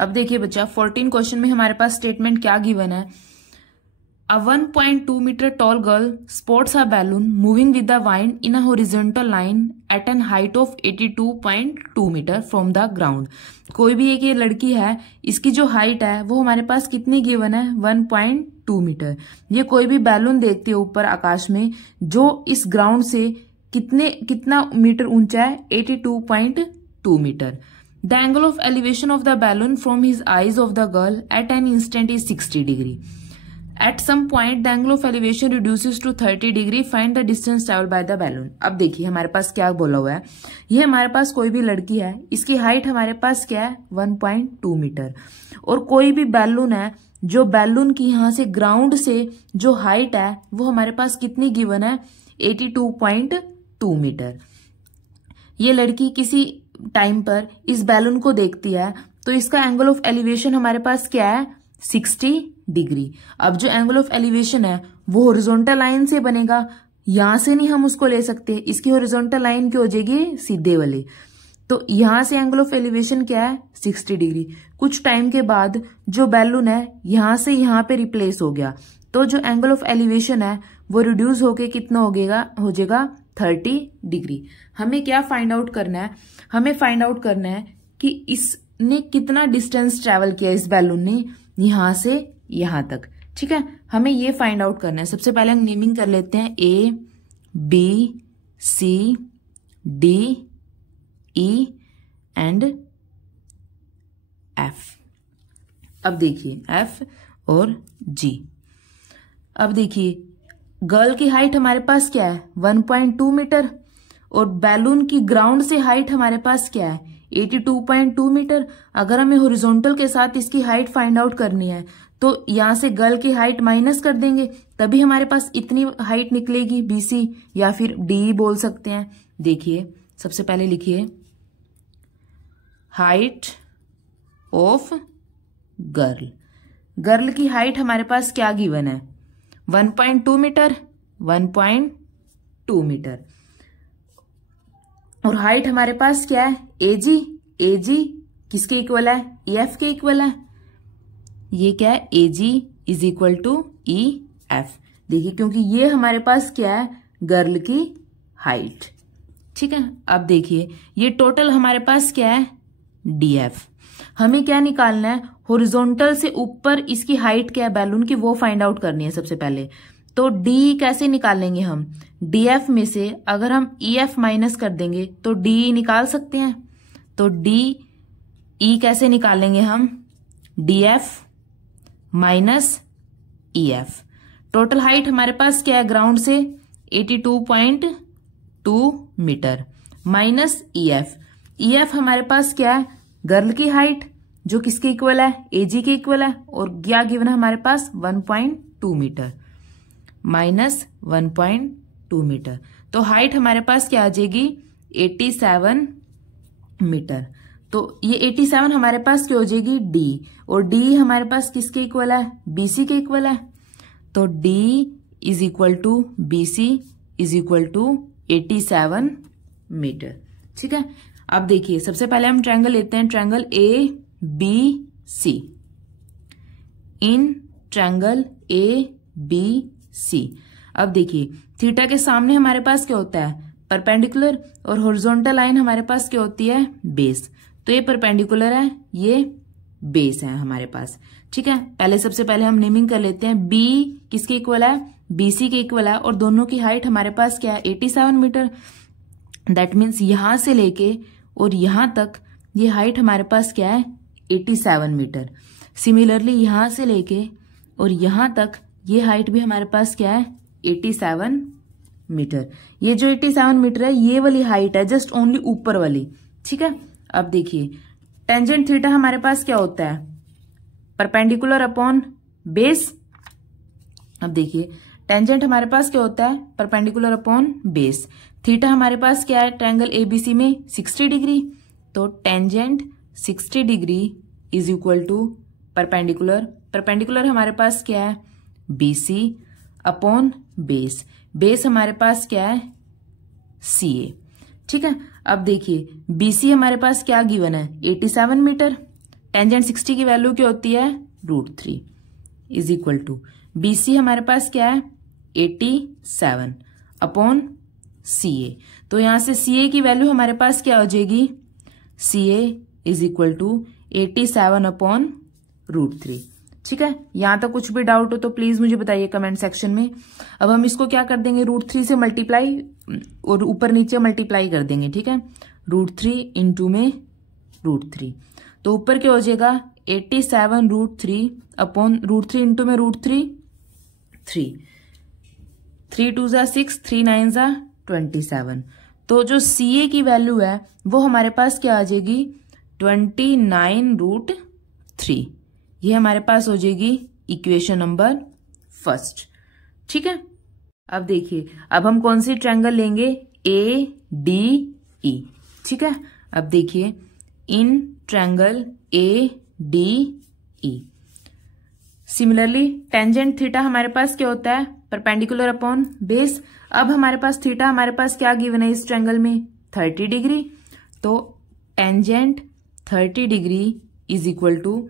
अब देखिए बच्चा 14 क्वेश्चन में हमारे पास स्टेटमेंट क्या गिवन है। A 1.2 meter tall girl spots a balloon moving with the wind in a horizontal line at an height of 82.2 meter from the ground। कोई भी एक ये लड़की है, इसकी जो हाइट है वो हमारे पास कितनी गिवन है 1.2 मीटर। ये कोई भी बैलून देखती है ऊपर आकाश में जो इस ग्राउंड से कितना मीटर ऊंचा है 82.2 metre. The angle of elevation of the balloon from his eyes of the girl at an instant is 60 degree. At some point the angle of elevation reduces to 30 degree. Find the distance traveled by the balloon। अब देखिए हमारे पास क्या बोला हुआ है। ये हमारे पास कोई भी लड़की है, इसकी हाइट हमारे पास क्या है 1.2 मीटर, और कोई भी बैलून है जो बैलून की यहाँ से ग्राउंड से जो हाइट है वो हमारे पास कितनी गिवन है 82.2 मीटर। ये लड़की किसी टाइम पर इस बैलून को देखती है तो इसका एंगल ऑफ एलिवेशन हमारे पास क्या है 60 डिग्री। अब जो एंगल ऑफ एलिवेशन है वो हॉरिजॉन्टल लाइन से बनेगा, यहां से नहीं हम उसको ले सकते, इसकी हॉरिजॉन्टल लाइन क्या हो जाएगी सीधे वाले। तो यहां से एंगल ऑफ एलिवेशन क्या है 60 डिग्री। कुछ टाइम के बाद जो बैलून है यहां से यहां पे रिप्लेस हो गया, तो जो एंगल ऑफ एलिवेशन है वो रिड्यूस होके कितना हो जाएगा 30 डिग्री। हमें क्या फाइंड आउट करना है, हमें फाइंड आउट करना है कि इसने कितना डिस्टेंस ट्रेवल किया, इस बैलून ने यहां से यहां तक। ठीक है, हमें ये फाइंड आउट करना है। सबसे पहले हम नेमिंग कर लेते हैं A B C D E and F। अब देखिए F और G। अब देखिए गर्ल की हाइट हमारे पास क्या है 1.2 मीटर, और बैलून की ग्राउंड से हाइट हमारे पास क्या है 82.2 मीटर। अगर हमें हॉरिजॉन्टल के साथ इसकी हाइट फाइंड आउट करनी है तो यहां से गर्ल की हाइट माइनस कर देंगे, तभी हमारे पास इतनी हाइट निकलेगी BC, या फिर DE बोल सकते हैं। देखिए सबसे पहले लिखिए हाइट ऑफ गर्ल। गर्ल की हाइट हमारे पास क्या गिवन है 1.2 मीटर, 1.2 मीटर, और हाइट हमारे पास क्या है AG। AG किसके इक्वल है EF के इक्वल है। ये क्या है AG is equal to EF। देखिए क्योंकि ये हमारे पास क्या है गर्ल की हाइट। ठीक है, अब देखिए ये टोटल हमारे पास क्या है DF। हमें क्या निकालना है हॉरिजॉन्टल से ऊपर इसकी हाइट क्या है बैलून की, वो फाइंड आउट करनी है सबसे पहले। तो DE कैसे निकालेंगे हम, DF में से अगर हम EF माइनस कर देंगे तो DE निकाल सकते हैं। तो DE कैसे निकालेंगे हम DF minus EF। Total height हमारे पास क्या है ग्राउंड से 82.2 मीटर माइनस EF। EF हमारे पास क्या है गर्ल की हाइट जो किसके इक्वल है AG के इक्वल है, और क्या गिवन है हमारे पास 1.2 मीटर माइनस 1.2 मीटर। तो हाइट हमारे पास क्या आ जाएगी 87 मीटर। तो ये 87 हमारे पास क्या हो जाएगी D, और D हमारे पास किसके इक्वल है BC के इक्वल है। तो D is equal to BC is equal to 87 metre. ठीक है, अब देखिए सबसे पहले हम ट्रायंगल लेते हैं, triangle ABC। In triangle ABC अब देखिए थीटा के सामने हमारे पास क्या होता है परपेंडिकुलर, और हॉरिजॉन्टल लाइन हमारे पास क्या होती है बेस। तो ये परपेंडिकुलर है, ये बेस है हमारे पास। ठीक है, पहले सबसे पहले हम नेमिंग कर लेते हैं। B किसके इक्वल है BC के इक्वल है, और दोनों की हाइट हमारे पास क्या है 87 मीटर। दैट मीन्स यहां से लेके और यहां तक ये हाइट हमारे पास क्या है 87 मीटर। सिमिलरली यहां से लेके और यहां तक ये हाइट भी हमारे पास क्या है 87 मीटर। ये जो 87 मीटर है ये वाली हाइट है जस्ट ओनली ऊपर वाली। ठीक है, अब देखिए टेंजेंट थीटा हमारे पास क्या होता है परपेंडिकुलर अपॉन बेस। अब देखिए टेंजेंट हमारे पास क्या होता है परपेंडिकुलर अपॉन बेस। थीटा हमारे पास क्या है ट्रायंगल ABC में 60 डिग्री, तो tangent 60 degree is equal to perpendicular. Perpendicular हमारे पास क्या है BC अपॉन बेस। बेस हमारे पास क्या है CA। ठीक है, अब देखिए BC हमारे पास क्या गिवन है 87 मीटर, टेंजेंट 60 की वैल्यू क्या होती है, √3 इज इक्वल टू BC हमारे पास क्या है 87 अपॉन CA। तो यहां से CA की वैल्यू हमारे पास क्या हो जाएगी, CA is equal to 87 upon √3। ठीक है, यहां तक कुछ भी डाउट हो तो प्लीज मुझे बताइए कमेंट सेक्शन में। अब हम इसको क्या कर देंगे, √3 से मल्टीप्लाई और ऊपर नीचे मल्टीप्लाई कर देंगे। ठीक है, √3 इंटू में √3, तो ऊपर क्या हो जाएगा 87 √3 अपॉन √3 इंटू में √3 3 3 2 जा 6 3 9 जा 27। तो जो CA की वैल्यू है वो हमारे पास क्या आ जाएगी 29 √3। ये हमारे पास हो जाएगी इक्वेशन नंबर फर्स्ट। ठीक है, अब देखिए अब हम कौन सी ट्रायंगल लेंगे, ADE। ठीक है, अब देखिए in triangle ADE similarly tangent theta हमारे पास क्या होता है, परपेंडिकुलर अपॉन बेस। अब हमारे पास थीटा हमारे पास क्या गिवन है इस ट्रायंगल में 30 डिग्री, तो tangent 30 degree is equal to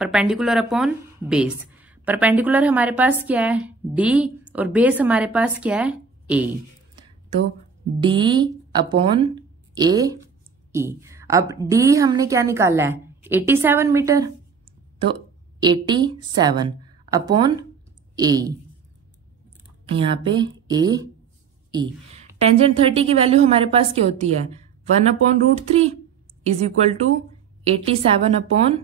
perpendicular upon base. Perpendicular हमारे पास क्या है D और बेस हमारे पास क्या है A, तो D अपॉन AE। अब D हमने क्या निकाला है 87 मीटर, तो 87 अपॉन AE, यहाँ पे AE। टेंजेंट 30 की वैल्यू हमारे पास क्या होती है 1 upon √3 is equal to 87 upon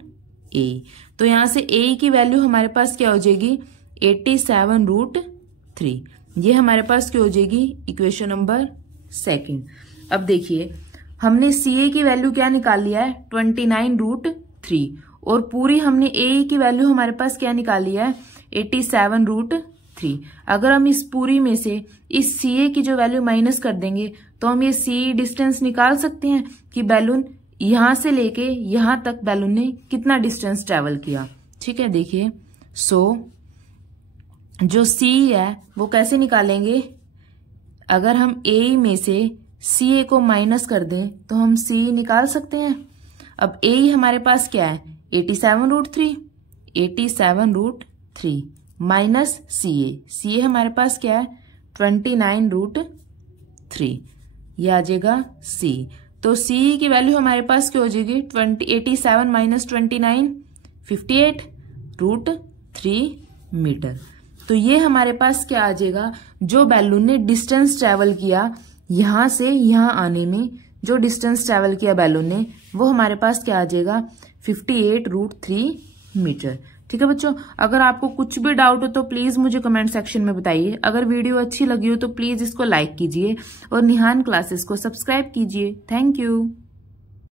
AE। तो यहां से AE की वैल्यू हमारे पास क्या हो जाएगी 87 √3। ये हमारे पास क्या हो जाएगी इक्वेशन नंबर सेकंड। अब देखिए हमने CA की वैल्यू क्या निकाल लिया है 29 √3 और पूरी हमने AE की वैल्यू हमारे पास क्या निकाली है 87 √3। अगर हम इस पूरी में से इस CA की जो वैल्यू माइनस कर देंगे तो हम ये CE डिस्टेंस निकाल सकते हैं कि बैलून यहां से लेके यहां तक बैलून ने कितना डिस्टेंस ट्रेवल किया। ठीक है, देखिए जो CE है वो कैसे निकालेंगे, अगर हम AE में से CA को माइनस कर दें तो हम CE निकाल सकते हैं। अब AE हमारे पास क्या है 87 √3 माइनस CA हमारे पास क्या है 29 √3, ये आ जाएगा C। तो CE की वैल्यू हमारे पास क्या हो जाएगी 87 माइनस 29 58 √3 मीटर। तो ये हमारे पास क्या आ जाएगा, जो बैलून ने डिस्टेंस ट्रेवल किया यहां से यहां आने में, जो डिस्टेंस ट्रेवल किया बैलून ने वो हमारे पास क्या आ जाएगा 58 √3 मीटर। ठीक है बच्चों, अगर आपको कुछ भी डाउट हो तो प्लीज मुझे कमेंट सेक्शन में बताइए। अगर वीडियो अच्छी लगी हो तो प्लीज इसको लाइक कीजिए और निहान क्लासेस को सब्सक्राइब कीजिए। Thank you.